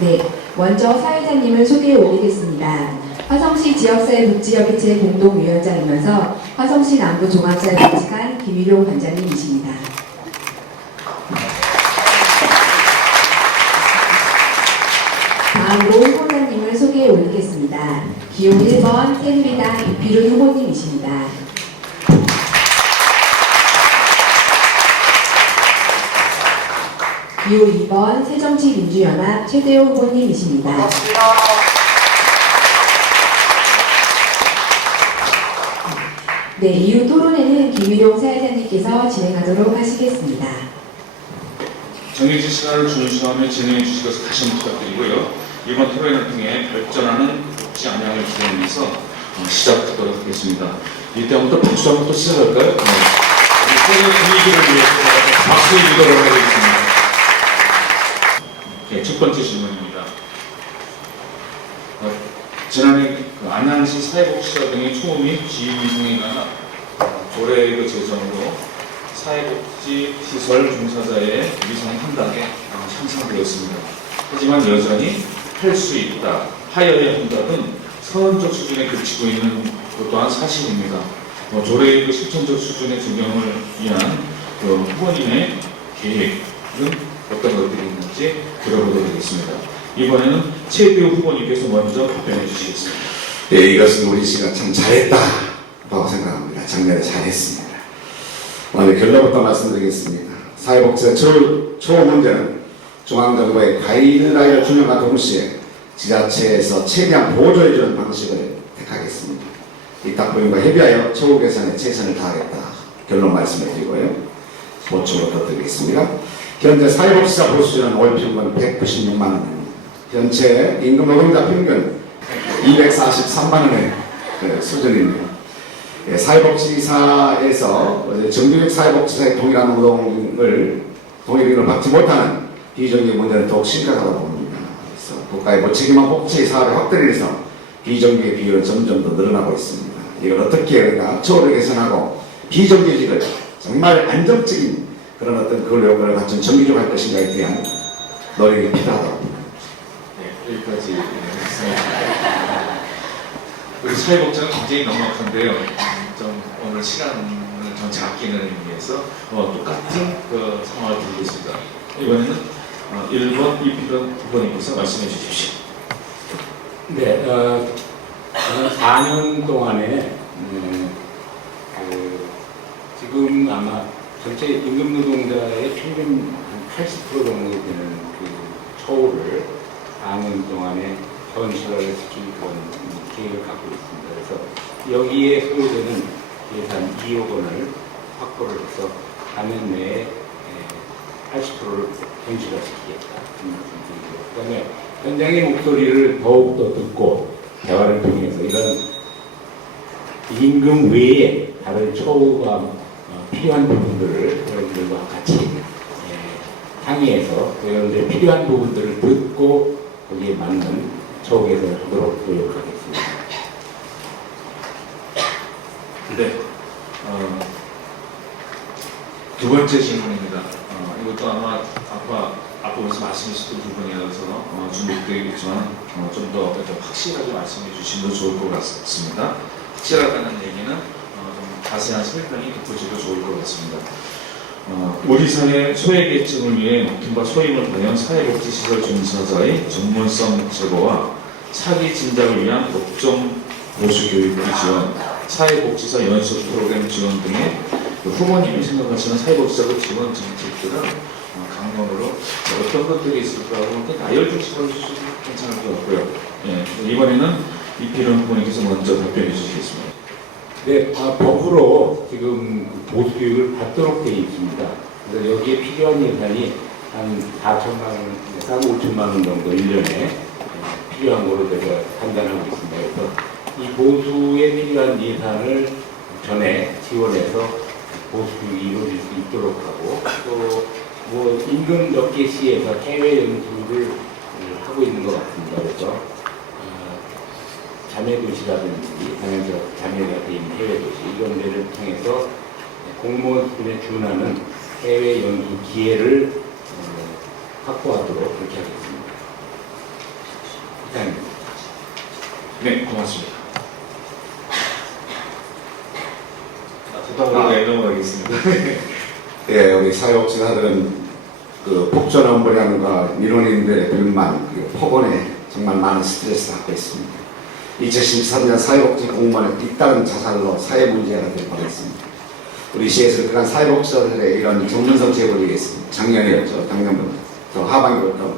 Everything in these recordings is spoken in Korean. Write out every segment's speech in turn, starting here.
네, 먼저 사회자님을 소개해 올리겠습니다. 화성시 지역사회복지협의체 공동위원장이면서 화성시 남부종합사회복지관 김일용 관장님이십니다. 다음으로 후보자님을 소개해 올리겠습니다. 기호 1번 새누리당 이필훈 후보님이십니다. 기호 2번 새정치민주연합 최대호 후보님이십니다. 반갑습니다. 네, 이후 토론회는 김일용 사회자님께서 진행하도록 하시겠습니다. 정해진 시간을 준수하며 진행해 주실 것을 다시 한번 부탁드리고요. 이번 토론회를 통해 발전하는 복지 안양을 기대하기 위해서 시작하도록 하겠습니다. 이때부터 박수 한번 또 시작할까요? 네. 토론회 분위기를 위해서 박수 유도를 하겠습니다. 네, 첫 번째 질문입니다. 지난해 안양시 사회복지사 등의 초음입 지휘위생에 관한 조례의 제정으로 사회복지시설 종사자의 위상 한단에 향상되었습니다. 하지만 여전히 할 수 있다, 하여야 한다 등 선언적 수준에 그치고 있는 것 또한 사실입니다. 조례의 실천적 수준의 적용을 위한 후보님의 계획은 어떤 것들이 있는지 들어보도록 하겠습니다. 이번에는 최대호 후보님께서 먼저 답변해 주시겠습니다. 네, 이것은 우리 시가 참 잘했다고 생각합니다. 작년에 잘했습니다. 오늘 결론부터 말씀드리겠습니다. 사회복지의 초 문제는 중앙정부의 가이드라인을 준용과 동시에 지자체에서 최대한 보조해주는 방식을 택하겠습니다. 이딱 부인과 협의하여 처우 개선에 최선을 다하겠다. 결론 말씀을 드리고요. 보충을 더 드리겠습니다. 현재 사회복지사 보수는 월 평균 196만 원입니다. 현재 임금 노동자 평균 243만 원의 수준입니다. 사회복지사에서 정규직 사회복지사의 동일한 동일임을 받지 못하는 비정규직 문제는 더욱 심각하다고 봅니다. 그래서 국가의 무책임한 복지 사업의 확대를 위해서 비정규직의 비율은 점점 더 늘어나고 있습니다. 이걸 어떻게 우리가 처우를 개선하고 비정규직을 정말 안정적인 그런 어떤 그 내용을 갖춘 정규직을 할 것인가에 대한 노력이 필요하다고 봅니다. 네, 여기까지 하겠습니다. 우리 사회복지는 굉장히 넉넉한데요. 좀 오늘 시간을 전체 아끼는 의미에서 똑같은 그 상황을 드리겠습니다. 이번에는 1번 이필훈 후보님께서 말씀해 주십시오. 네, 저는 4년 동안에 지금 아마 전체 임금 노동자의 평균 한 80% 정도 되는 그 처우를 4년 동안에 현실화를 시킬 그런 계획을 갖고 있습니다. 그래서 여기에 소요되는 예산 2억 원을 확보를 해서 4년 내에 80%를 현실화시키겠다. 그다음에 현장의 목소리를 더욱더 듣고 대화를 통해서 이런 임금 외에 다른 처우가 필요한 부분들을 여러분들과 같이 상의해서 여러분들 필요한 부분들을 듣고 거기에 맞는 처우 개선을 하도록 노력하겠습니다. 네. 두 번째 질문입니다. 이것도 아마 앞부분에서 말씀하셨던 부분이라서 준비되겠지만 좀 더 확실하게 말씀해 주시면 좋을 것 같습니다. 확실하다는 얘기는 좀 자세한 설명이 덧붙여도 좋을 것 같습니다. 우리 사회 소외계층을 위해 높임과 소임을 다한 사회복지시설 종사자의 전문성 제고와 사기 진작을 위한 법정 보수 교육비 지원, 사회복지사 연수 프로그램 지원 등의 후보님이 생각하시는 사회복지사 지원 정책들은 강론으로 어떤 것들이 있을까 하고 나열좀 짚어주시면 괜찮을 것 같고요. 예, 이번에는 이필훈 후보님께서 먼저 답변해 주시겠습니다. 네, 법으로 지금 보수교육을 받도록 되어 있습니다. 그래서 여기에 필요한 예산이 한 4천만 원, 5천만 원 정도 1년에 필요한 거로 제가 판단하고 있습니다. 그래서 이 보수에 필요한 예산을 전에 지원해서 보수교육이 이루어질 수 있도록 하고 또 뭐 임금 적게 시에서 해외 연수를 하고 있는 것 같습니다. 그래서 자매도시라든지 방향적 자매가 되어 있는 해외도시 이런 데를 통해서 공무원 수준에 준하는 해외 연수 기회를 확보하도록 그렇게 하겠습니다. 이상입니다. 네, 고맙습니다. 대답으로 넘어가겠습니다. 예, 우리 사회복지사들은 그 폭전 업무량과 민원인들의 불만, 그리고 폭언에 정말 많은 스트레스를 받고 있습니다. 2013년 사회복지 공무원의 잇따른 자살로 사회 문제가 될 뻔했습니다. 우리 시에서 그간 사회복지사들의 이런 전문성 제고를 위해서 작년이었죠. 작년부터 하반기부터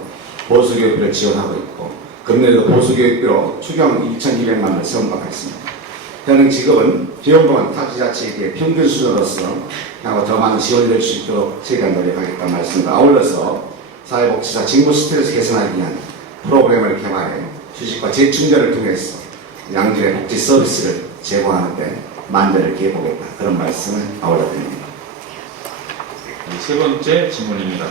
보수교육비를 지원하고 있고 금년에도 보수교육비로 추경 2,200만 원을 세운 바가 있습니다. 현행 지급은 비용동안 타지자체에게 평균 수준으로서 향후 더 많은 지원이 될 수 있도록 최대한 노력하겠다는 말씀과 아울러서 사회복지사 직무 스트레스 개선하기 위한 프로그램을 개발해 휴식과 재충전을 통해서 양질의 복지 서비스를 제공하는 데 만전을 기해보겠다. 그런 말씀을 아울러드립니다. 세 번째 질문입니다.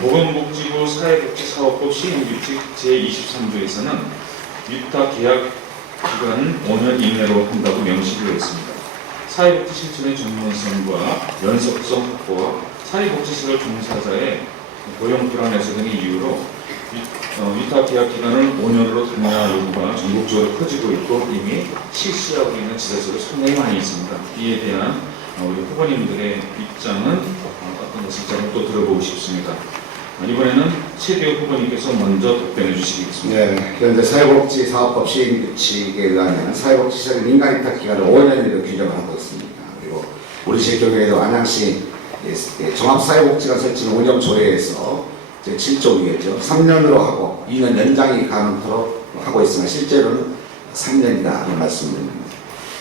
보건복지부 사회복지사업법 시행규칙 제23조에서는 위탁 계약 기간은 5년 이내로 한다고 명시되어 있습니다. 사회복지 실천의 전문성과 연속성 확보와 사회복지시설 종사자의 고용 불안 해소 등의 이유로 위탁 계약 기간을 5년으로 단위화 요구가 전국적으로 커지고 있고 이미 실시하고 있는 지자체도 상당히 많이 있습니다. 이에 대한 우리 후보님들의 입장은 어떤 것인지 또 들어보고 싶습니다. 이번에는 최대호 후보님께서 먼저 답변해 주시겠습니다. 네, 현재 사회복지사업법 시행규칙에 의하면 사회복지시설의 민간 위탁 기간을 5년으로 규정을 하고 있습니다. 그리고 우리 시 경우에도 안양시 종합사회복지관 설치는 운영 조례에서 제7조 위에죠. 3년으로 하고 2년 연장이 가능토록 하고 있으나 실제로는 3년이다. 이 말씀드립니다.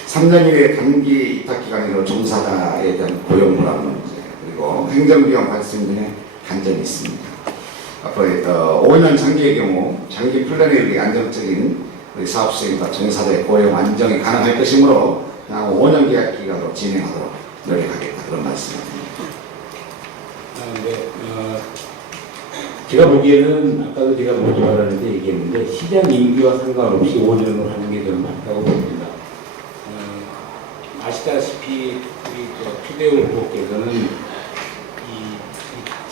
3년 이후에 단기 위탁 기간으로 종사자에 대한 고용 불안 문제 그리고 행정비용 발생 등의 단점이 있습니다. 앞으로 5년 장기의 경우 장기 플랜에 의해 안정적인 우리 사업 수행과 종사자의 고용 안정이 가능할 것이므로 향후 5년 계약 기간으로 진행하도록 노력하겠다. 그런 말씀입니다. 제가 보기에는 아까도 제가 먼저 말하는데 얘기했는데 시장 임기와 상관없이 5년으로 하는 게 저는 맞다고 봅니다. 아시다시피 우리 최대호 후보께서는 이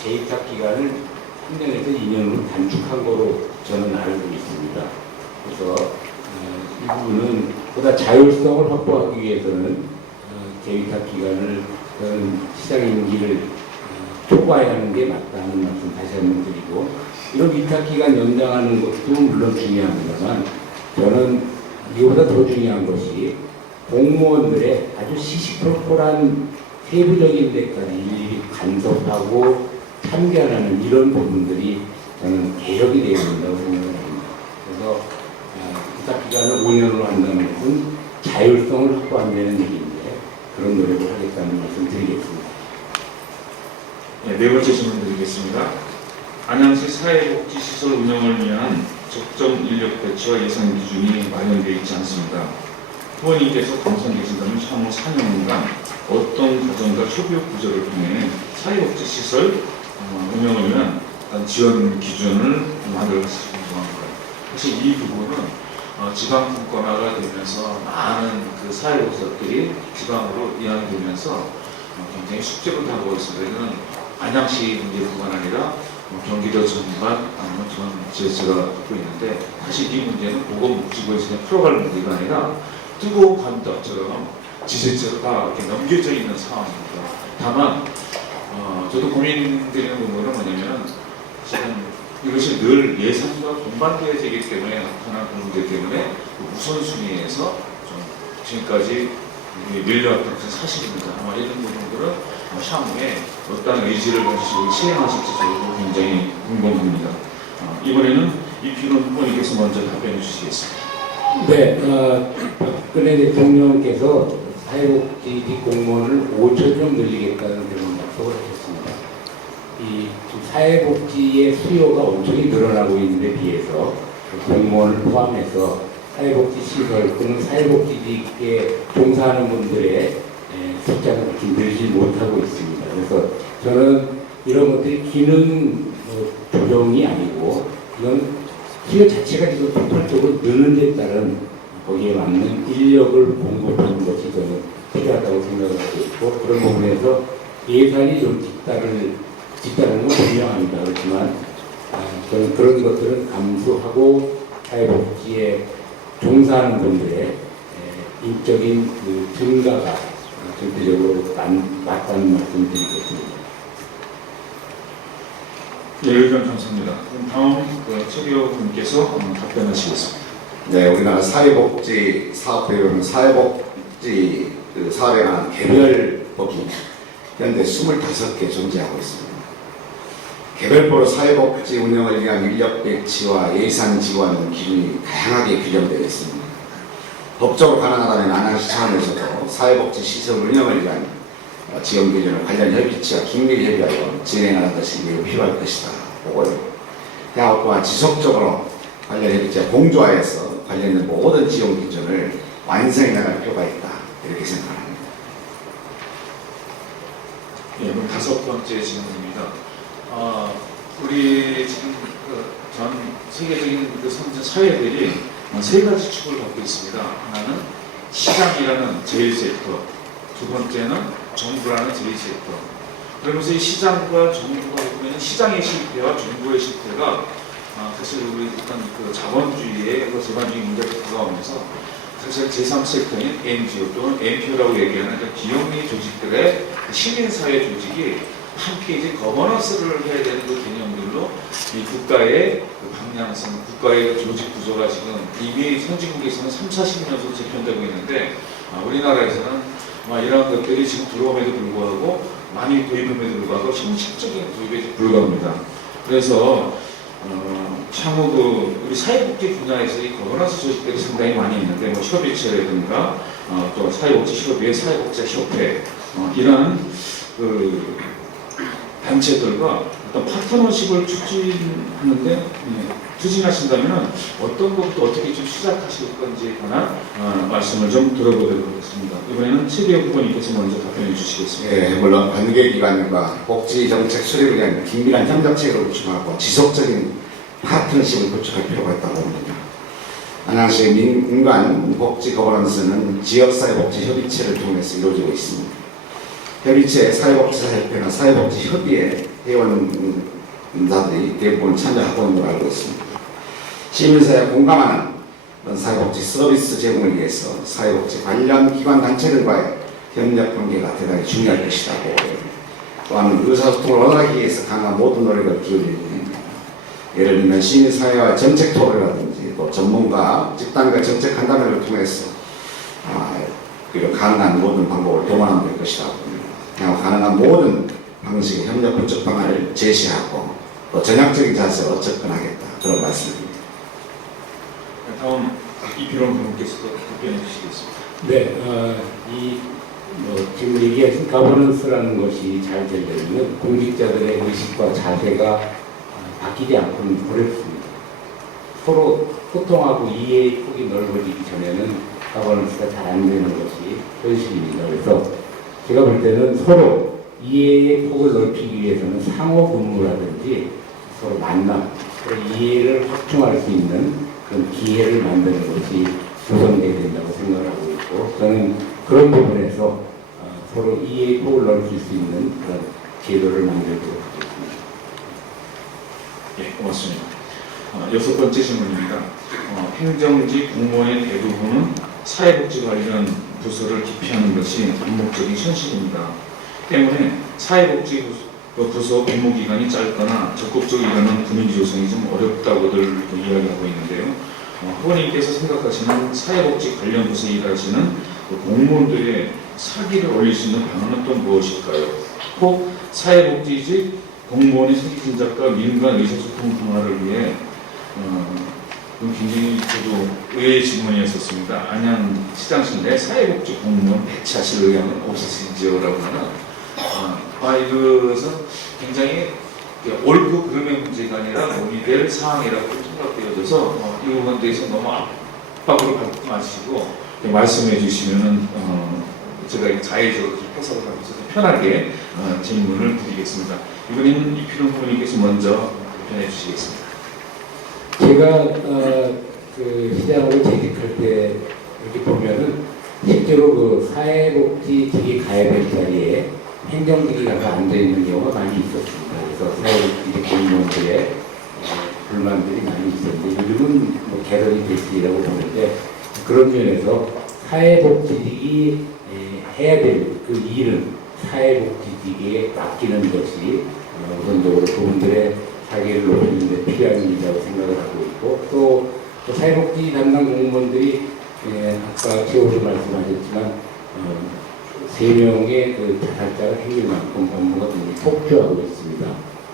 재입학 기간을 3년에서 2년으로 단축한 거로 저는 알고 있습니다. 그래서 이 부분은 보다 자율성을 확보하기 위해서는 재입학 기간을 시장 임기를 초과하는 게 맞다는 말씀 다시 한번 드리고 이런 위탁 기간 연장하는 것도 물론 중요합니다만 저는 이보다 더 중요한 것이 공무원들의 아주 시시콜콜한 세부적인 데까지 일일이 간섭하고 참견하는 이런 부분들이 저는 개혁이 되어야 된다고 생각합니다. 그래서 위탁 기간을 5년으로 한다는 것은 자율성을 확보한다는 얘기인데 그런 노력을 하겠다는 말씀 드리겠습니다. 네, 네 번째 질문 드리겠습니다. 안양시 사회복지시설 운영을 위한 적정 인력 배치와 예산 기준이 마련되어 있지 않습니다. 후보님께서 당선되신다면 향후 4년간 어떤 과정과 협의업 구조를 통해 사회복지시설 운영을 위한 지원 기준을 만들어가시기 궁금합니다. 사실 이 부분은 지방 분권화가 되면서 많은 그 사회복지사들이 지방으로 이양되면서 굉장히 숙제로 다가오고 있습니다. 이거는 안양시 문제뿐만 아니라 경기도 전반 전 지자체가 갖고 있는데 사실 이 문제는 보건복지부에서 그냥 풀어갈 문제가 아니라 뜨거운 감자처럼 지자체로 다 이렇게 넘겨져 있는 상황입니다. 다만 저도 고민되는 부분은 뭐냐면 사실은 이것이 늘 예산과 동반되어지기 때문에 나타난 그런 문제 때문에 우선순위에서 좀 지금까지 밀려왔던 것은 사실입니다. 아마 이런 부분들은 향후에 어떤 의지를 가지시고 시행하실지 저도 굉장히 궁금합니다. 이번에는 이필원 후보님께서 먼저 답변해 주시겠습니다. 네, 박근혜 대통령께서 사회복지 공무원을 5,000명 늘리겠다는 그런 약속을 하셨습니다. 이 사회복지의 수요가 엄청히 늘어나고 있는데 비해서 공무원을 포함해서 사회복지 시설 또는 사회복지직에 종사하는 분들의 숫자가 그렇게 늘지 못하고 있습니다. 그래서 저는 이런 것들이 기능 조정이 아니고 이건 수요 자체가 지금 폭발적으로 느는 데 따른 거기에 맞는 인력을 공급하는 것이 저는 필요하다고 생각을 하고 있고 그런 부분에서 예산이 좀 뒤따르는 건 분명합니다. 그렇지만 저는 그런 것들은 감수하고 사회복지에 종사하는 분들의 인적인 그 증가가 전체적으로 맞다는 말씀 드리겠습니다. 예, 의견 감사합니다. 그럼 다음 최비호 분께서 답변하시겠습니다. 네, 우리나라 사회복지 사업에 보면 사회복지 그 사업에 관한 개별법이 현재 25개 존재하고 있습니다. 개별법으로 사회복지 운영을 위한 인력 배치와 예산 지원 기준이 다양하게 규정되어 있습니다. 법적으로 가능하다면 안양시 차원에서도 사회복지 시설 운영을 위한 지원 기준을 관련 협의체와 긴밀히 협의하여 진행하는 것이 매우 필요할 것이다 보고요. 향후 또한 지속적으로 관련 협의체와 공조하여서 관련된 모든 지원 기준을 완성해 나갈 필요가 있다 이렇게 생각합니다. 예, 그럼 다섯 번째 질문입니다. 우리 지금 전 세계적인 선진 사회들이 세 가지 축을 갖고 있습니다. 하나는 시장이라는 제일 섹터, 두 번째는 정부라는 제일 섹터. 그러면서 이 시장과 정부가 보면 시장의 실패와 정부의 실패가 사실 우리 어떤 그 자본주의의 재반주의 문제가 다가오면서 사실 제3섹터인 NGO 또는 NPO라고 얘기하는 기업의 조직들의 시민사회 조직이 함께 이제 거버넌스를 해야 되는 그 개념들로 이 국가의 그 방향성, 국가의 조직 구조가 지금 이미 선진국에서는 30-40년으로 재편되고 있는데 우리나라에서는 이런 것들이 지금 들어옴에도 불구하고 많이 도입함에도 불구하고 형식적인 도입에 불과합니다. 그래서 향후 우리 사회복지 분야에서 이 거버넌스 조직들이 상당히 많이 있는데 협의체라든가 또 사회복지 협의회, 사회복지 협회 이런 그 단체들과 어떤 파트너십을 추진하신다면 어떤 것부터 어떻게 좀 시작하실 건지에 관한 말씀을 좀 들어보도록 하겠습니다. 이번에는 최비호 후보님께서 먼저 답변해 주시겠습니다. 예, 물론 관계기관과 복지정책 수립을 위한 긴밀한 협력체계를 구축하고 지속적인 파트너십을 구축할 필요가 있다고 봅니다. 안양시 민간 복지 거버넌스는 지역사회 복지 협의체를 통해서 이루어지고 있습니다. 협의체 사회복지사협회나 사회복지협의회 회원자들이 대부분 참여하고 있는 걸로 알고 있습니다. 시민사회가 공감하는 사회복지 서비스 제공을 위해서 사회복지 관련 기관 단체들과의 협력 관계가 대단히 중요할 것이라고 또한 의사소통을 원활하기 위해서 강한 모든 노력을 기울일 예정입니다. 예를 들면 시민사회와 정책 토론이라든지 또 전문가 집단과 정책 간담회를 통해서 가능한 모든 방법을 동원하면 될 것이라고 봅니다. 가능한 모든 방식의 협력 구축 방안을 제시하고 또 전향적인 자세로 접근하겠다 그런 말씀입니다. 다음 이필원 부분께서도 답변해 주시겠습니다. 네, 지금 얘기하신 가버넌스라는 것이 잘 되려면 공직자들의 의식과 자세가 바뀌지 않고는 어렵습니다. 서로 소통하고 이해의 폭이 넓어지기 전에는 가버넌스가 잘 안 되는 것이 현실입니다. 그래서 제가 볼 때는 서로 이해의 폭을 넓히기 위해서는 상호 근무라든지 서로 만남, 서로 이해를 확충할 수 있는 그런 기회를 만드는 것이 조성돼야 된다고 생각하고 있고 저는 그런 부분에서 서로 이해의 폭을 넓힐 수 있는 그런 제도를 만들도록 하겠습니다. 예, 고맙습니다. 여섯 번째 질문입니다. 행정직 공무원의 대부분은 사회복지 관련 부서를 기피하는 것이 암묵적인 현실입니다. 때문에 사회복지 부서 업무기간이 짧거나 적극적으로 일하는 분위기 조성이 좀 어렵다고들 이야기하고 있는데요. 후보님께서 생각하시는 사회복지 관련 부서에 일하시는 공무원들의 사기를 올릴 수 있는 방안은 또 무엇일까요? 혹 사회복지직 공무원의 사기 진작과 민간 의사소통 강화를 위해 굉장히 저도 의외의 질문이었었습니다. 안양시장실 내 사회복지 공무원 배치하실 의향은 없으신지요? 라고 하는 이것은 굉장히 옳고 그름의 문제가 아니라 논의될 사항이라고 생각되어져서 이 부분에 대해서 너무 압박으로 받지 마시고 말씀해 주시면은 제가 자의적으로 해석을 하면서 편하게 질문을 드리겠습니다. 이번에는 이필원 후보님께서 먼저 답변해 주시겠습니다. 제가 그 시장으로 재직할 때 이렇게 보면은 실제로 그 사회복지직이 가해될 자리에 행정직이 가서 앉아 있는 경우가 많이 있었습니다. 그래서 사회복지직 공무원들의 불만들이 많이 있었는데 요즘은 뭐 개선이 됐으리라고 보는데 그런 면에서 사회복지직이 해야 될 그 일은 사회복지직에 맡기는 것이 우선적으로 그분들의 자기를 높이는 데 필요한 일이라고 생각을 하고 있고 또 사회복지 담당 공무원들이 아까 최호수 말씀하셨지만 3명의 그 자살자가 생길 만큼 업무가 굉장히 폭주하고 있습니다.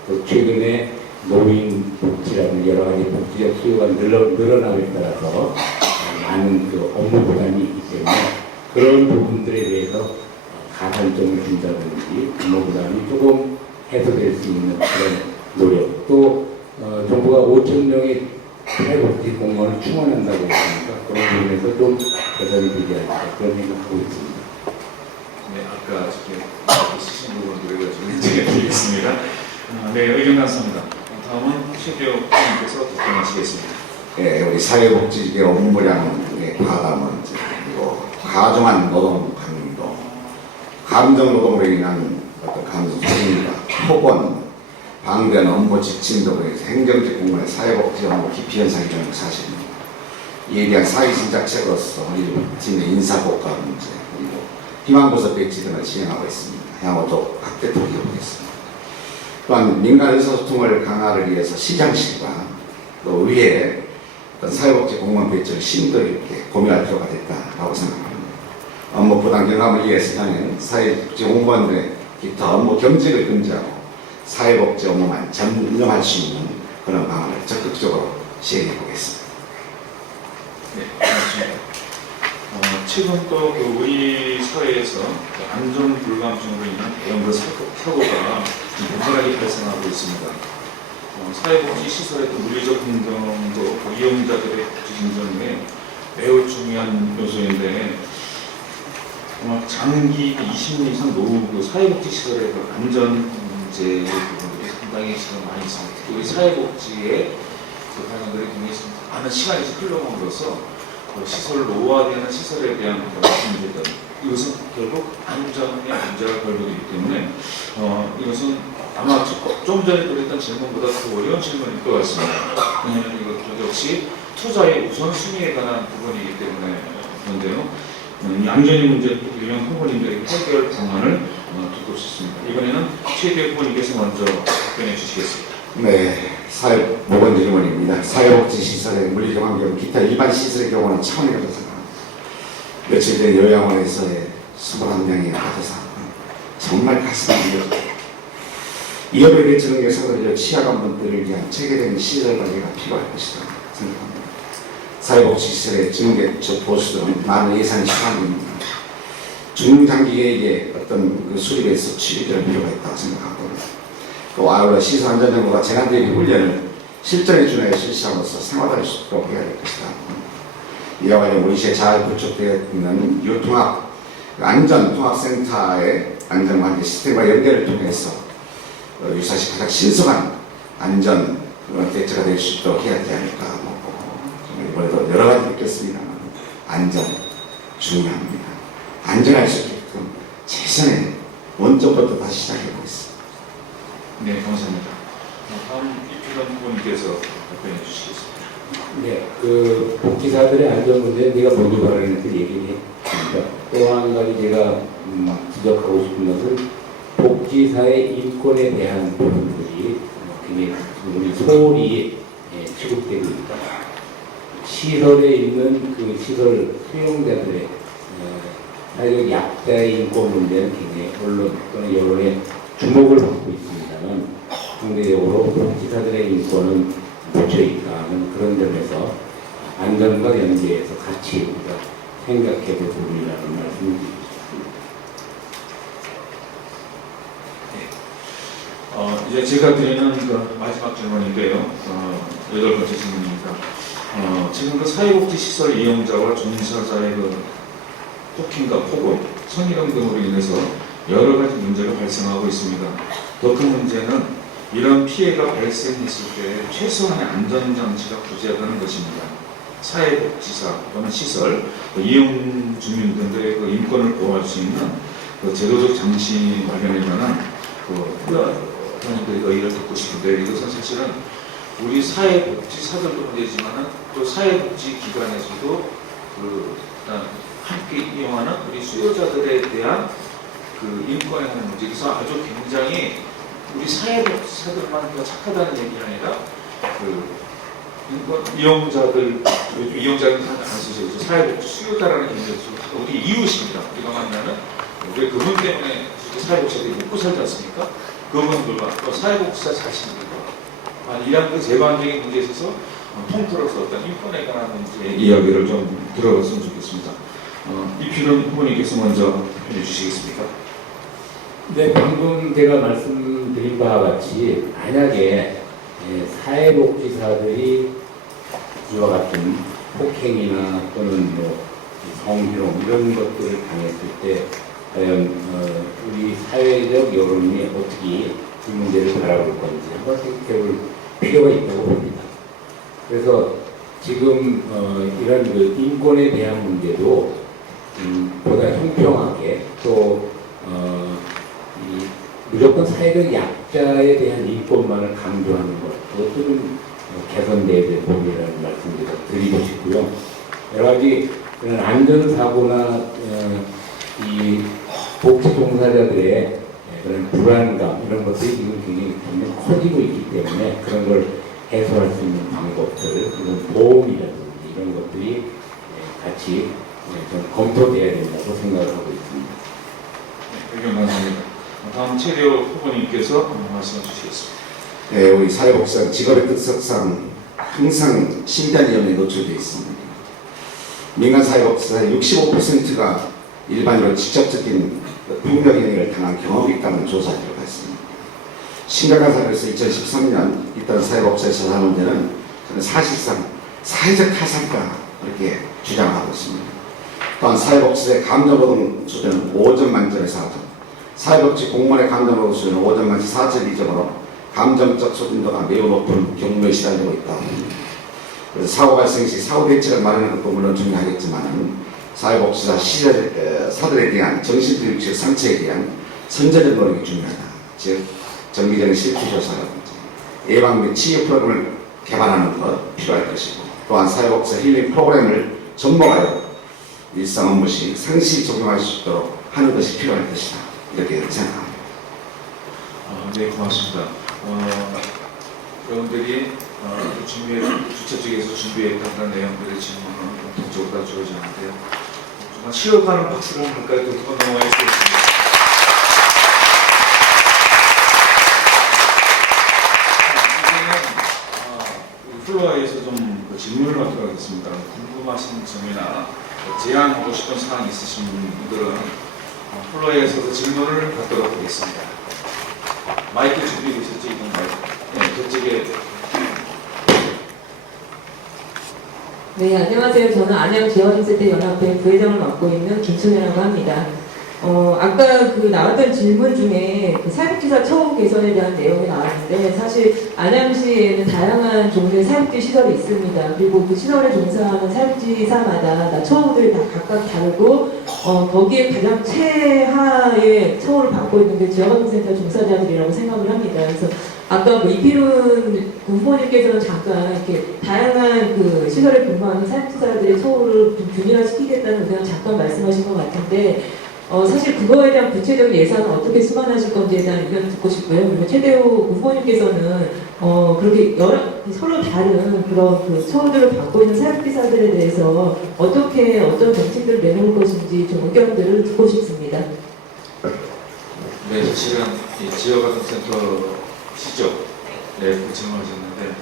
또 최근에 노인 복지라는 여러 가지 복지적 수요가 늘어남에 따라서 많은 그 업무 부담이 있기 때문에 그런 부분들에 대해서 가산점을 준다든지 업무 부담이 조금 해소될 수 있는 그런 노력 또 정부가 5,000명의 사회복지 공무원을 충원한다고 했으니까 그런 부분에서 좀 개선이 되지 않을까 그런 생각하고 있습니다. 네, 아까 이렇게 쓰신 부분들을 좀 인정해 드리겠습니다. 네, 의견 감사합니다. 다음은 최대호 의원님께서 답변하시겠습니다. 예, 우리 사회복지직의 업무량의 과다 문제, 그리고 과중한 노동 강도, 감정 노동으로 인한 어떤 감정 책임과 폭언, 방대한 업무 지침 등으로 해서 행정직 공무원의 사회복지 업무 기피 현상이 되는 사실입니다. 이에 대한 사회 진작책으로서 우리 팀의 인사고과 문제, 그리고 희망부서 배치 등을 진행하고 있습니다. 향후 또 확대 토기해보겠습니다. 또한 민간 의사소통을 강화를 위해서 시장실과 또 의회 사회복지 공무원 배치를 심도 있게 고민할 필요가 있다고 생각합니다. 업무 부당 경감을 위해서 향해 사회복지 공무원들의 기타 업무 경직을 금지하고 사회복지 업무만 전념할 수 있는 그런 방안을 적극적으로 시행해 보겠습니다. 네, 고맙습니다. 최근 또 우리 사회에서 안전 불감증으로 인한 대형 사고가 폭발하게 발생하고 있습니다. 사회복지 시설의 물리적 행정도 이용자들의 복지 진전에 매우 중요한 요소인데 장기 20년 이상 노후 사회복지 시설의 안전 문제의 부분들이 상당히 지금 많이 있습니다. 우리 사회복지의 관련들이 굉장히 많은 시간이 흘러감으로써 시설 노후화되는 시설에 대한 문제들 이것은 결국 안전의 문제가 걸리기 때문에 이것은 아마 좀 전에 드렸던 질문보다 더 어려운 질문일 것 같습니다. 왜냐하면 이것 역시 투자의 우선순위에 관한 부분이기 때문에 그런데요. 양전의 문제를 유명 후보님들의 해결 방안을 듣고 싶습니다. 이번에는 최대호 후보님께서 먼저 답변해 주시겠습니다. 네, 사회보건 질문입니다. 사회복지시설의 물리적 환경, 기타 일반 시설의 경우는 차원이 같아서 며칠 전 요양원에서의 21명의 가사사 정말 가슴이 아프죠. 이업에 대처는 경상도적 취약한 분들을 위한 체계적인 시설 관리가 필요할 것이다 생각합니다. 사회복지시설의 증객, 보수 등 많은 예산이 시간입니다. 중장기 계획의 어떤 그 수립에서 취지될 필요가 있다고 생각하고 또 아울러 시설 안전정보가 재난 대비 훈련을 실전에 준하여 실시함으로써 생활할 수 있도록 해야 될 것이다. 이와 관련 우리 시에 잘 구축되어 있는 유통합 안전통합센터의 안전관리 시스템과 연결을 통해서 유사시 가장 신속한 안전 대처가 될 수 있도록 해야 되지 않을까 하고 이번에도 여러 가지 느꼈습니다만 안전 중요합니다. 안전할 수 있게끔 최선의 원점부터 다시 시작해 보겠습니다. 네, 감사합니다. 다음 이필원 후보님께서 답변해 주시겠습니다. 네, 그 복지사들의 안전 문제 내가 먼저 발언해서 얘기했습니다. 또 한 가지 제가 지적하고 싶은 것은 복지사의 인권에 대한 부분들이 굉장히 우리 소홀히 취급되고 있다. 시설에 있는 그 시설 수용자들의 사회적 약자의 인권 문제는 굉장히 언론 또는 여론의 주목을 받고 있습니다만 상대적으로 복지사들의 인권은 묻혀있다 하는 그런 점에서 안전과 연계해서 같이 우리가 생각해 볼 부분이라는 말씀을 드리고 싶습니다. 이제 제가 드리는 그 마지막 질문인데요. 8번째 질문입니다. 지금 그 사회복지시설 이용자와 종사자의 그 폭행과 폭언, 성희롱 등으로 인해서 여러 가지 문제가 발생하고 있습니다. 더 큰 문제는 이런 피해가 발생했을 때 최소한의 안전장치가 부재하다는 것입니다. 사회복지사 또는 시설, 이용 주민 등들의 그 인권을 보호할 수 있는 그 제도적 장치 마련에 관한 의견을 듣고 싶은데 이것은 사실은 우리 사회복지사들도 문제지만은 또 사회복지기관에서도 함께 이용하는 우리 수요자들에 대한 인권에 대한 문제. 그래서 아주 굉장히 우리 사회복지사들만 더 착하다는 얘기가 아니라 인권 이용자들, 요즘 이용자들은 안 쓰죠. 사회복지 수요자라는 개념에서 우리 이웃입니다. 우리가 만나는 왜 그분 때문에 사회복지사들이 먹고 살지 않습니까? 그분들과 또 사회복지사 자신들과 이런 제반적인 문제에 있어서 통틀어서 어떤 인권에 관한 문제 이야기를 좀 들어봤으면 좋겠습니다. 이필원 후보님께서 먼저 답변해 주시겠습니까? 네, 방금 제가 말씀드린 바와 같이 만약에 사회복지사들이 이와 같은 폭행이나 또는 성희롱 이런 것들을 당했을 때 과연 우리 사회적 여론이 어떻게 이 문제를 바라볼 건지 한번 생각해볼 필요가 있다고 봅니다. 그래서 지금 이런 인권에 대한 문제도 보다 형평하게 또 무조건 사회적 약자에 대한 인권만을 강조하는 것, 그것도 좀 개선돼야 될 부분이라는 말씀을 드리고 싶고요. 여러 가지 그런 안전사고나 이 복지 종사자들의 그런 불안감 이런 것들이 지금 굉장히 커지고 있기 때문에 그런 걸 해소할 수 있는 방법들, 이런 보험이라든지 이런 것들이 같이 좀 검토돼야 된다고 생각을 하고 있습니다. 의견 감사합니다. 다음 최대호 후보님께서 말씀해 주시겠습니다. 네, 우리 사회복지사 직업의 특성상 항상 심리한 위험에 노출되어 있습니다. 민간 사회복지사의 65%가 일반적으로 직접적인 폭력행위를 당한 경험이 있다는 조사 결과가 있습니다. 심각한 사례에서 2013년 있던 사회복지사의 자살 문제는 저는 사실상 사회적 타산이다 이렇게 주장하고 있습니다. 또한 사회복지사의 감정노동 수준은 5점 만점에 4점, 사회복지 공무원의 감정노동 수준은 5점 만점 4.2점으로 감정적 소진도가 매우 높은 경무에 시달리고 있다고 합니다. 그래서 사고 발생 시 사고 대책을 마련하는 것도 물론 중요하겠지만 사회복지사 사들에 대한 정신교육적 상처에 대한 선제적 노력이 중요하다. 즉 정기적인 실태조사라든지 예방 및 치유 프로그램을 개발하는 것 필요할 것이고, 또한 사회복지사 힐링 프로그램을 접목하여 일상 업무 시 상시 적용할 수 있도록 하는 것이 필요할 것이다. 이렇게 생각합니다. 네, 고맙습니다. 여러분들이 주최 측에서 준비했던 내용들의 질문은 본격적으로 다 주어졌는데요. 정말 치열하는 박수를 할까요? 두번 넘어가겠습니다. 이제는 플로어에서 좀 질문을 받도록 하겠습니다. 궁금하신 점이나 제안하고 싶은 사항 있으신 분들은 플로어에 서도 질문을 받도록 하겠습니다. 마이크 준비되셨죠? 이건 마이크. 네, 저쪽에. 네, 안녕하세요. 저는 안양지원세대연합회 부회장을 맡고 있는 김순혜라고 합니다. 아까 나왔던 질문 중에 사회복지사 처우 개선에 대한 내용이 나왔는데, 사실 안양시에는 다양한 종류의 사회복지 시설이 있습니다. 그리고 그 시설에 종사하는 사회복지사마다 처우들이 다 각각 다르고, 거기에 가장 최하의 처우를 받고 있는 게 지역환경센터 종사자들이라고 생각을 합니다. 그래서 아까 이필훈 후보님께서는 잠깐 이렇게 다양한 시설에 근무하는 사회복지사들의 처우를 좀 균일화시키겠다는 의견을 잠깐 말씀하신 것 같은데, 사실 그거에 대한 구체적인 예산은 어떻게 수반하실 건지에 대한 의견을 듣고 싶고요. 그리고 최대호 후보님께서는 그렇게 서로 다른 그런 처우들을 받고 있는 사회복지사들에 대해서 어떤 정책들을 내놓을 것인지 좀 의견들을 듣고 싶습니다. 네, 사실은 지역환경센터 시죠. 네, 그 질문하셨는데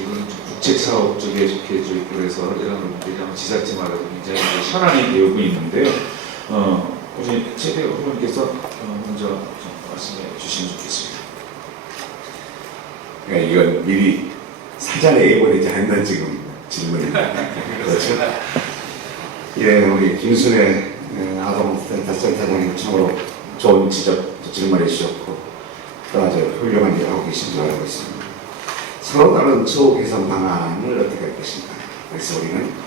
이거는 좀 국책사업 쪽에 속해져 있고 그래서 이런 부분들이 지자체마다 굉장히 현안이 되고 있는데요. 우리 최대호 후보님께서 먼저 좀 말씀해 주시면 좋겠습니다. 그러니까 이건 미리 사전에 예고되지 않는 지금 질문입니다. 그렇죠? 예, 우리 김순혜 아동센터장님 참으로 좋은 지적 질문해 주셨고 또 아주 훌륭한 일을 하고 계신 줄 알고 있습니다. 서로 다른 처우 개선 방안을 어떻게 할 것인가. 그래서 우리는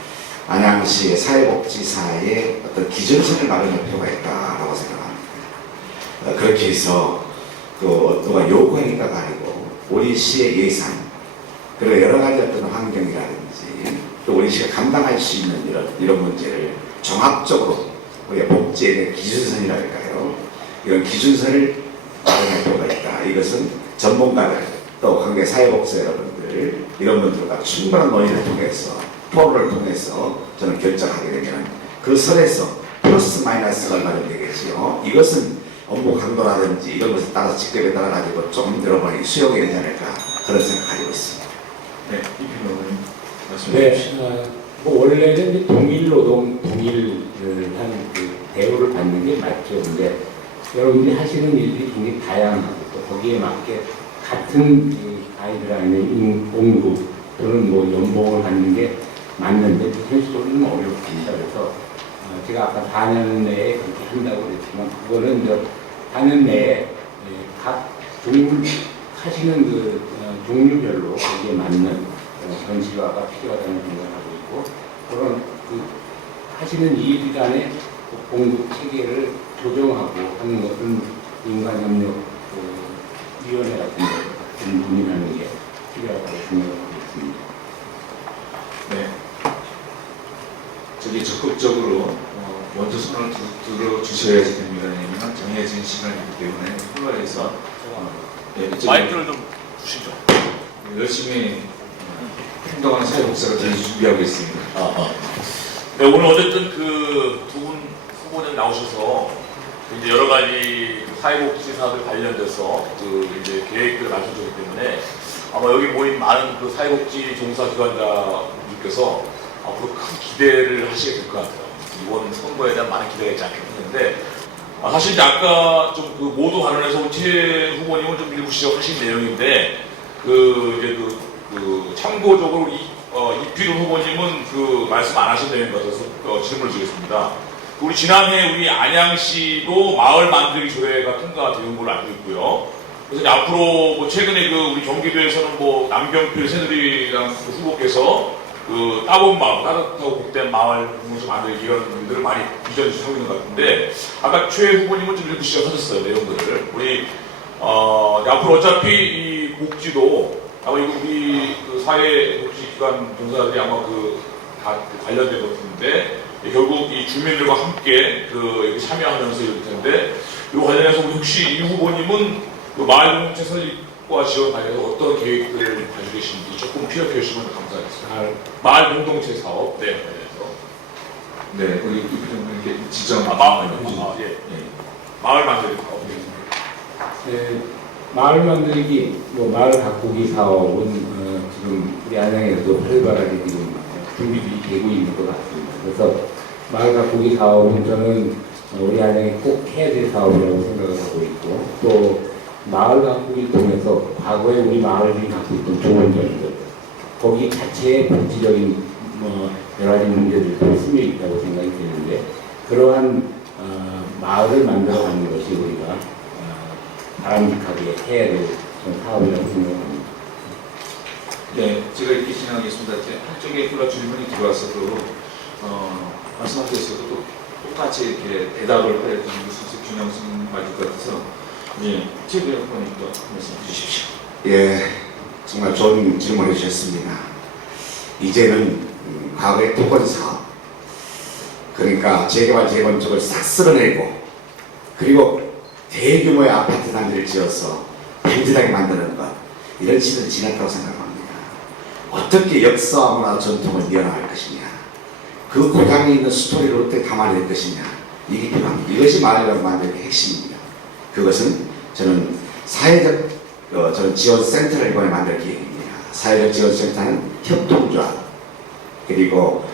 안양시의 사회복지사의 어떤 기준선을 마련할 필요가 있다고 생각합니다. 그렇게 해서 누가 요구하니까가 아니고 우리 시의 예산, 그리고 여러 가지 어떤 환경이라든지 또 우리 시가 감당할 수 있는 이런 문제를 종합적으로 우리가 복지에 대한 기준선이랄까요? 이런 기준선을 마련할 필요가 있다. 이것은 전문가들 또 관계 사회복지 여러분들 이런 분들과 충분한 논의를 통해서 토론을 통해서 저는 결정하게 되면 그 선에서 플러스 마이너스가 얼마나 되겠지요. 이것은 업무 강도라든지 이런 것에 따라서 직급에 따라 가지고 좀 여러분이 수용이 되지 않을까 그런 생각 가지고 있습니다. 네, 이필로님 말씀해 주십시오. 네, 뭐 원래는 이제 동일 노동, 동일한 그 대우를 받는 게 맞죠. 근데 여러분들이 하시는 일들이 굉장히 다양하고 또 거기에 맞게 같은 그 가이드라인의 공급 또는 뭐 연봉을 받는 게 맞는데 현실적으로는 어렵습니다. 그래서 제가 아까 4년 내에 그렇게 한다고 그랬지만 그거는 이제 4년 내에 각 하시는 그 종류별로 거기에 맞는 전시화가 필요하다는 생각을 하고 있고 그런 그 하시는 일 기간의 공급 체계를 조정하고 하는 것은 인간협력 위원회 같은 데 같은 분이 하는 게 필요하다고 생각하고 있습니다. 네. 저기 적극적으로 먼저 손을 들어주셔야지 됩니다. 왜냐면 정해진 시간이기 때문에 플로어에서 네, 마이크를 좀 주시죠. 열심히 행동하는 사회복지가 저희 준비하고 있습니다. 네, 오늘 어쨌든 그 두 분 후보님 나오셔서 이제 여러 가지 사회복지사들 관련돼서 그 이제 계획들을 말씀드렸기 때문에 아마 여기 모인 많은 그 사회복지 종사기관자분들께서 앞으로 큰 기대를 하시게 될 것 같아요. 이번 선거에 대한 많은 기대가 있지 않겠는데 사실 이제 아까 좀 그 모두 관련해서 우리 최 후보님은 좀 일부 지적하신 내용인데 그 이제 그 참고적으로 이필훈 후보님은 그 말씀 안 하신 내용 같아서 질문을 드리겠습니다. 우리 지난해 우리 안양시도 마을 만들기 조례가 통과된 걸로 알고 있고요. 그래서 이제 앞으로 뭐 최근에 그 우리 경기도에서는 뭐 남경필 새누리당 그 후보께서 그 따본 마을, 따뜻하고 복된 마을 공동체 만들기 이런 일들을 많이 비전을 하고 있는 것 같은데 아까 최 후보님은 좀 일부 시작하셨어요 내용들을. 우리 앞으로 어차피 이 복지도 아마 이거 우리 그 사회복지기관 종사들이 아마 다 관련된 것 같은데 결국 이 주민들과 함께 이렇게 참여하면서 이럴 텐데 이 관련해서 우리 혹시 이 후보님은 그 마을 공동체 설립과 지원 관련해서 어떤 계획들을 가지고 계신지 조금 피력해 주시면 감사하겠습니다. 마을 공동체 사업 관련해서 네, 우리 이필로님께 지정 예. 마을 만들기 사업. 네, 마을 만들기, 뭐 마을 가꾸기 사업은 지금 우리 안양에서도 활발하게 지금 준비들이 되고 있는 것 같습니다. 그래서 마을 가꾸기 사업은 저는 우리 안양에 꼭 해야 될 사업이라고 생각을 하고 있고 또 마을 가꾸기를 통해서 과거에 우리 마을들이 갖고 있던 좋은 점들 거기 자체의 복지적인 여러 가지 문제들도 스며 있다고 생각이 드는데 그러한 마을을 만들어가는 것이 우리가 바람직하게 해야 될 사업이라고 생각합니다. 네, 제가 이렇게 진행하겠습니다. 한쪽에 그런 질문이 들어왔어도 말씀하셨어도 또 똑같이 이렇게 대답을 해야 되는 것은 균형성 맞을 것 같아서 예, 최근에 보니까 말씀해 주십시오. 예, 정말 좋은 질문을 주셨습니다. 이제는 과거의 토건 사업, 그러니까 재개발 재건축을 쪽을 싹 쓸어내고 그리고 대규모의 아파트 단지를 지어서 편지하게 만드는 것 이런 시대는 지났다고 생각합니다. 어떻게 역사와 문화 전통을 이어나갈 것이냐 그 고장에 있는 스토리를 어떻게 담아낼 것이냐 이게 필요합니다. 이것이 마을을 만드는 핵심입니다. 그것은 저는 사회적 저는 지원센터를 이번에 만들 계획입니다. 사회적 지원센터는 협동조합 그리고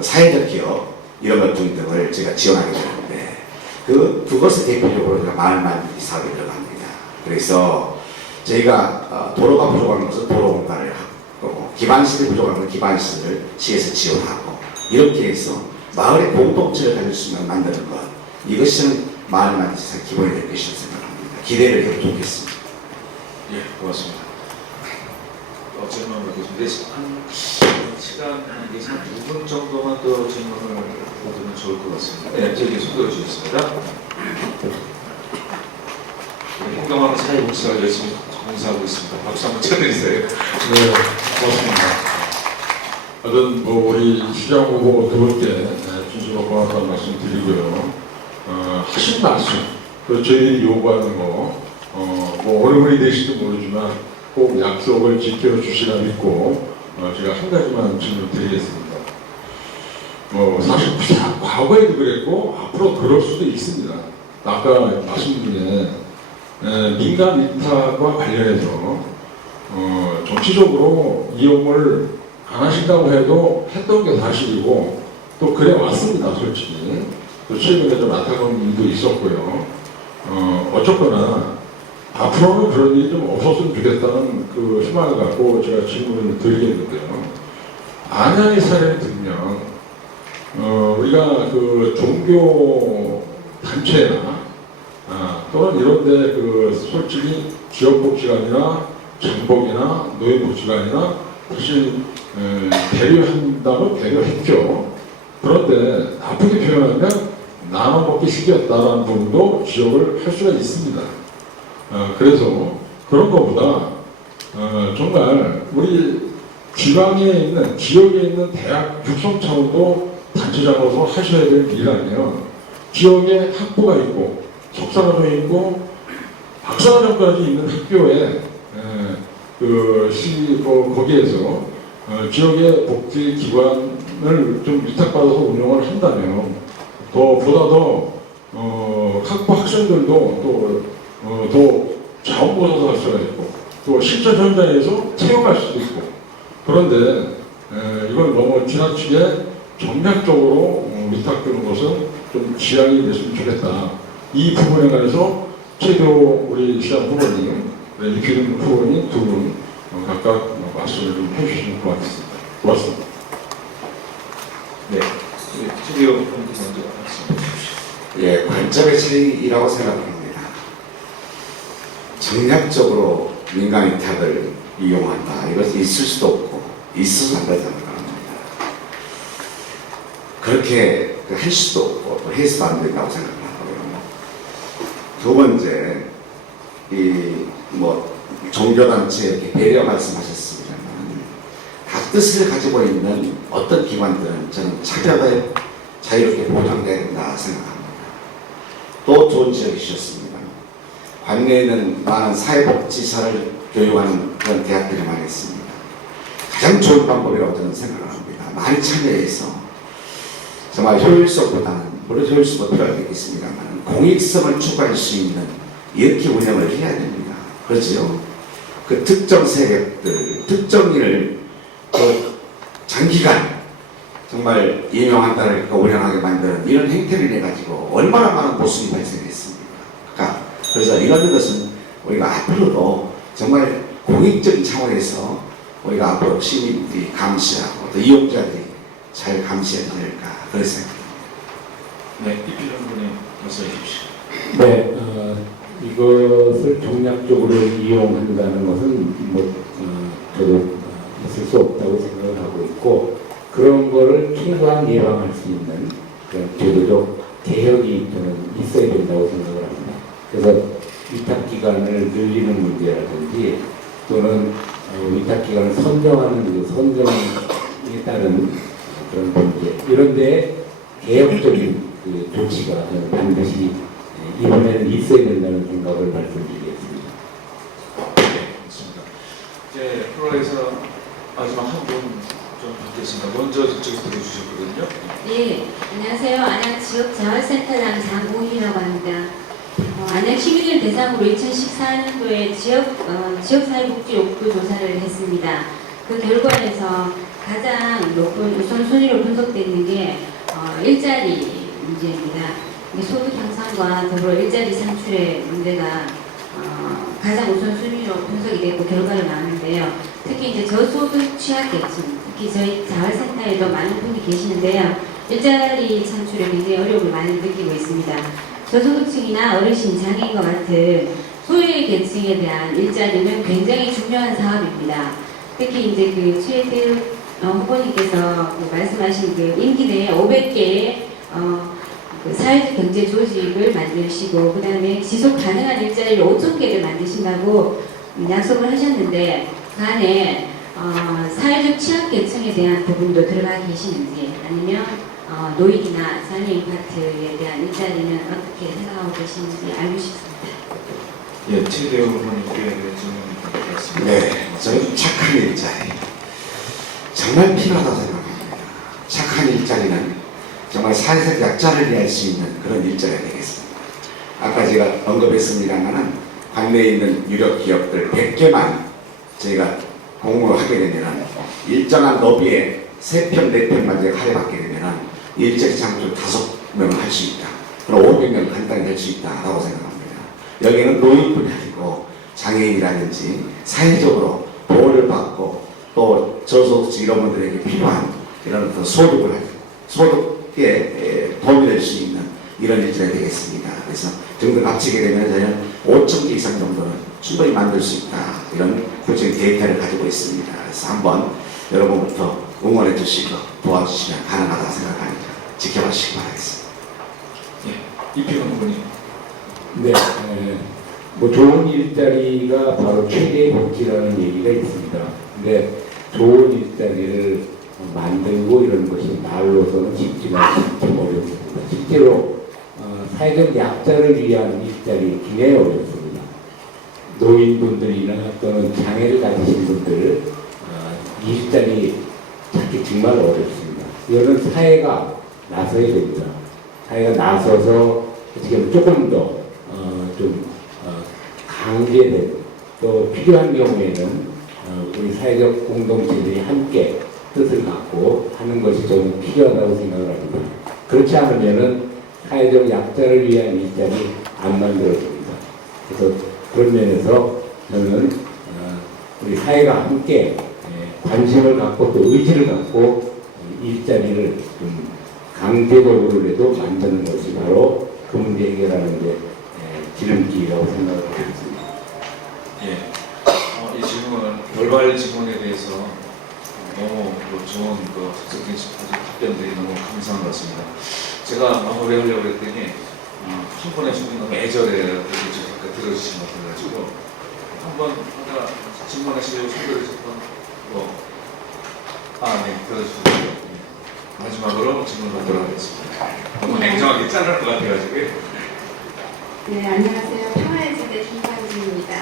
사회적 기업 이런 것 등을 제가 지원하게 되는데 그것을 대표적으로 제가 마을 만들기 사업에 들어갑니다. 그래서 저희가 도로가 부족한 것은 도로 공간을 하고 기반시설이 부족한 것은 기반시설을 시에서 지원하고 이렇게 해서 마을의 공동체를 가질 수 있는 만드는 것 이것이 마을 만들기의 기본이 될 것이라고 생각합니다. 기대를 해도 좋겠습니다. 예, 고맙습니다. 질문 받겠습니다. 한 시간 관계상 2분 정도만 더 질문을 받으면 좋을 것 같습니다. 네, 저기 손 들어주셨습니다. 공감하는 사회복지사가 열심히 봉사하고 있습니다. 박수 한번 쳐드리세요. 네, 고맙습니다. 하여튼 우리 시장 후보 두 분께 진심으로 고맙다는 말씀 드리고요. 하신 말씀, 또 저희들이 요구하는 거, 어려움이 되실지 모르지만 꼭 약속을 지켜주시라 믿고 제가 한 가지만 질문 드리겠습니다. 사실 과거에도 그랬고 앞으로 그럴 수도 있습니다. 아까 말씀 중에 민간 위탁과 관련해서 정치적으로 이용을 안 하신다고 해도 했던 게 사실이고 또 그래 왔습니다. 솔직히 또 최근에 좀 안타까운 일도 있었고요. 어쨌거나 앞으로는 그런 일이 좀 없었으면 좋겠다는 그 희망을 갖고 제가 질문을 드리겠는데요. 안양의 사례를 들면 우리가 그 종교 단체나 또는 이런데 솔직히 지역복지관이나 장복이나 노인복지관이나 사실 배려한다면 배려했죠. 그런데 나쁘게 표현하면 나눠먹기 식이었다라는 부분도 지적을 할 수가 있습니다. 그래서 그런 것보다 정말 우리 지방에 있는 지역에 있는 대학 육성 차원도 단체장으로서 하셔야 될 일 아니에요. 지역에 학부가 있고 석사과정이 있고 박사과정까지 있는 학교에 거기에서 지역의 복지기관을 좀 위탁받아서 운영을 한다면 보다 더 학부 학생들도 더 자원봉사도 할 수가 있고 또 실전 현장에서 체험할 수도 있고 그런데 이걸 너무 지나치게 정략적으로 위탁되는 것은 좀 지양이 됐으면 좋겠다. 이 부분에 관해서 최도 우리 시장 후보님, 이기름 후보님 두 분 각각 말씀을 좀 해주시면 고맙겠습니다. 고맙습니다. 네, 최대호 후보님 먼저 말씀해 주십시오. 예, 관점의 차이라고 생각합니다. 정략적으로 민간 위탁을 이용한다. 이것이 있을 수도 없고 있어서 안 된다는 겁니다. 그렇게 할 수도 없고 또 해서도 안 된다고 생각하고요. 두 번째, 종교단체 이렇게 배려 말씀하셨습니다만 다 뜻을 가지고 있는 어떤 기관들은 저는 차별에 자유롭게 보장돼야 된다 생각합니다. 또 좋은 지적이 주셨습니다. 관내에는 많은 사회복지사를 교육하는 그런 대학들이 많이 있습니다. 가장 좋은 방법이라고 저는 생각을 합니다. 많이 참여해서 정말 효율성보다는 물론 효율성도 필요할 게 있습니다만 공익성을 추구할 수 있는 이렇게 운영을 해야 됩니다. 그렇죠? 그 특정 세력들, 특정 일을 장기간 정말 임용한다랄까 운영하게 만드는 이런 행태를 해가지고 얼마나 많은 모순이 발생했습니까? 그래서 이런 것은 우리가 앞으로도 정말 공익적인 차원에서 우리가 앞으로 시민들이 감시하고 또 이용자들이 잘 감시해야 될까 그런 생각입니다. 네, 이필영 후보님 말씀해 주십시오. 네, 이것을 정략적으로 이용한다는 것은 저도 있을 수 없다고 생각을 하고 있고 그런 거를 최소한 예방할 수 있는 그런 제도적 개혁이 저는 있어야 된다고 생각을 합니다. 그래서 위탁기관을 늘리는 문제라든지 또는 위탁기관을 선정하는 선정에 따른 그런 문제 이런데 개혁적인 조치가 저는 반드시 이번에는 있어야 된다는 생각을 말씀드리겠습니다. 네, 맞습니다. 이제 프로에서 마지막 한 분 좀 받겠습니다. 먼저 저쪽에서 들어주셨거든요. 네, 안녕하세요. 안양 지역자활센터장 장우희라고 합니다. 안양 시민을 대상으로 2014년도에 지역사회복지 욕구 조사를 했습니다. 그 결과에서 가장 높은 우선순위로 분석되는 게 일자리 문제입니다. 소득 향상과 더불어 일자리 창출의 문제가 가장 우선순위로 분석이 됐고 결과를 나왔는데요. 특히 이제 저소득 취약계층, 특히 저희 자활센터에도 많은 분이 계시는데요. 일자리 창출에 굉장히 어려움을 많이 느끼고 있습니다. 저소득층이나 어르신, 장애인과 같은 소외 계층에 대한 일자리는 굉장히 중요한 사업입니다. 특히 이제 그 최대우 후보님께서 말씀하신 그 임기 내에 500개의 그 사회적 경제 조직을 만드시고 그다음에 지속 가능한 일자리를 5,000개를 만드신다고 약속을 하셨는데 그 안에 사회적 취약계층에 대한 부분도 들어가 계시는지 아니면 노인이나 장애인 파트에 대한 일자리는 어떻게 생각하고 계시는지 알고 싶습니다. 예, 최대호 후보님께 질문 드리겠습니다. 네, 저는 착한 일자리 정말 필요하다고 생각합니다. 착한 일자리는 정말 사회적 약자를 위할 수 있는 그런 일자리가 되겠습니다. 아까 제가 언급했습니다만은 관내에 있는 유력 기업들 100개만 저희가 공모를 하게 되면은 일정한 너비에 3편, 4편만 제가 할애받게 되면은 일자리 창출 5명을 할 수 있다. 그럼 500명 간단히 할 수 있다라고 생각합니다. 여기는 노인뿐이 아니고 장애인이라든지 사회적으로 보호를 받고 또 저소득 이런 분들에게 필요한 이런 어떤 소득에 도움이 될 수 있는 이런 일자리가 되겠습니다. 그래서 등등 합치게 되면 저는 5,000개 이상 정도는 충분히 만들 수 있다. 이런 구체적인 데이터를 가지고 있습니다. 그래서 한번 여러분부터 응원해 주시고 도와주시면 가능하다고 생각합니다. 지켜봐 주시기 바라겠습니다. 예, 이필원 후보님. 네, 뭐 좋은 일자리가 바로 최대의 복지라는 얘기가 있습니다. 근데 좋은 일자리를 만들고 이런 것이 말로서는 쉽지만 참 어렵습니다. 실제로 사회적 약자를 위한 일자리 굉장히 어렵습니다. 노인분들이나 또는 장애를 가지신 분들 일자리 찾기 정말 어렵습니다. 이거는 사회가 나서야 됩니다. 사회가 나서서 지금 조금 더 강제된 또 필요한 경우에는 우리 사회적 공동체들이 함께 뜻을 갖고 하는 것이 저는 필요하다고 생각을 합니다. 그렇지 않으면은 사회적 약자를 위한 일자리 안 만들어집니다. 그래서 그런 면에서 저는 우리 사회가 함께 관심을 갖고 또 의지를 갖고 일자리를 좀 강제적으로라도 만드는 것이 바로 그 문제 해결하는 데 지름길이라고 생각을 하고 있습니다. 예, 이 질문은 돌발 질문에 대해서 너무 좋은 적극적인 답변들이 너무 감사한 것 같습니다. 제가 마무리하려고 했더니 한 번에 너무 애절해 들어주신 것 같아가지고 한번 하다가 질문하시려고 손들으셨던 네, 들어주시고요. 마지막으로 질문하도록 하겠습니다. 너무 냉정하게 자를 것 같아가지고. 네, 안녕하세요. 평화의 지대 김상진입니다.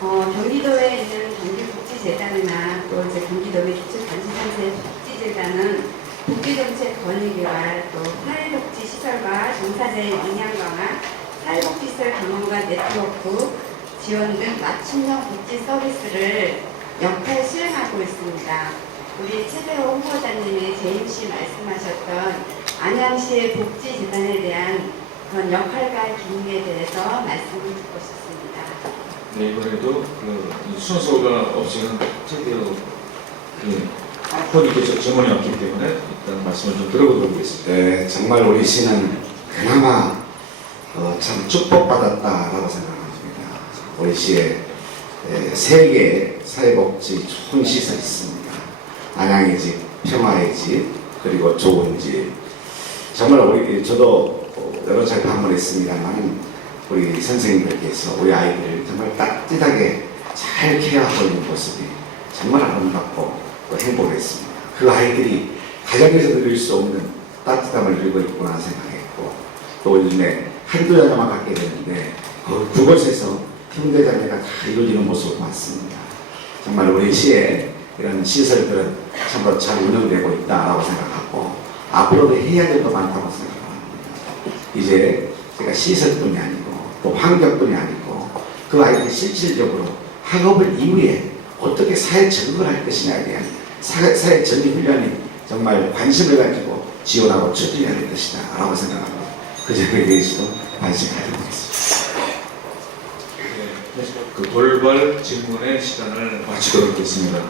경기도에 있는 경기복지재단이나 또 이제 경기도의 기초단체단체 복지재단은 복지정책 권익개발, 또 사회복지시설과 종사자의 역량 강화, 사회복지시설 경영과 네트워크 지원 등 맞춤형 복지 서비스를 역할 수행하고 있습니다. 우리 최대호 홍보자님의 재임시 말씀하셨던 안양시의 복지재단에 대한 그런 역할과 기능에 대해서 말씀을 듣고 싶습니다. 네, 이번에도 순서가 없이는 최대호 후보님께서 질문이 없기 때문에 일단 말씀을 좀 들어보도록 하겠습니다. 네, 정말 우리 시는 그나마 참 축복받았다라고 생각합니다. 우리 시에 3개의 사회복지 좋은 시설이 있습니다. 안양의 집, 평화의 집, 그리고 좋은 집. 정말 저도 여러 차례 방문했습니다만 우리 선생님들께서 우리 아이들을 정말 따뜻하게 잘 케어하고 있는 모습이 정말 아름답고 또 행복했습니다. 그 아이들이 가정에서 누릴 수 없는 따뜻함을 누리고 있구나 생각했고 또 요즘에 한두 자녀만 갖게 되는데 그곳에서 형제자매가 다 이루어지는 모습을 봤습니다. 정말 우리 시에 이런 시설들은 참으로 잘 운영되고 있다고 생각하고 앞으로도 해야 될 것 많다고 생각합니다. 이제 제가 시설뿐이 아니고 또 환경뿐이 아니고 그 아이들이 실질적으로 학업을 이후에 어떻게 사회 적응을 할 것이냐에 대한 사회 전입 훈련이 정말 관심을 가지고 지원하고 추진해야 될 것이다 라고 생각합니다. 그 점에 대해서도 관심 가지고 있습니다. 네, 돌발 질문의 시간을 마치도록 하겠습니다.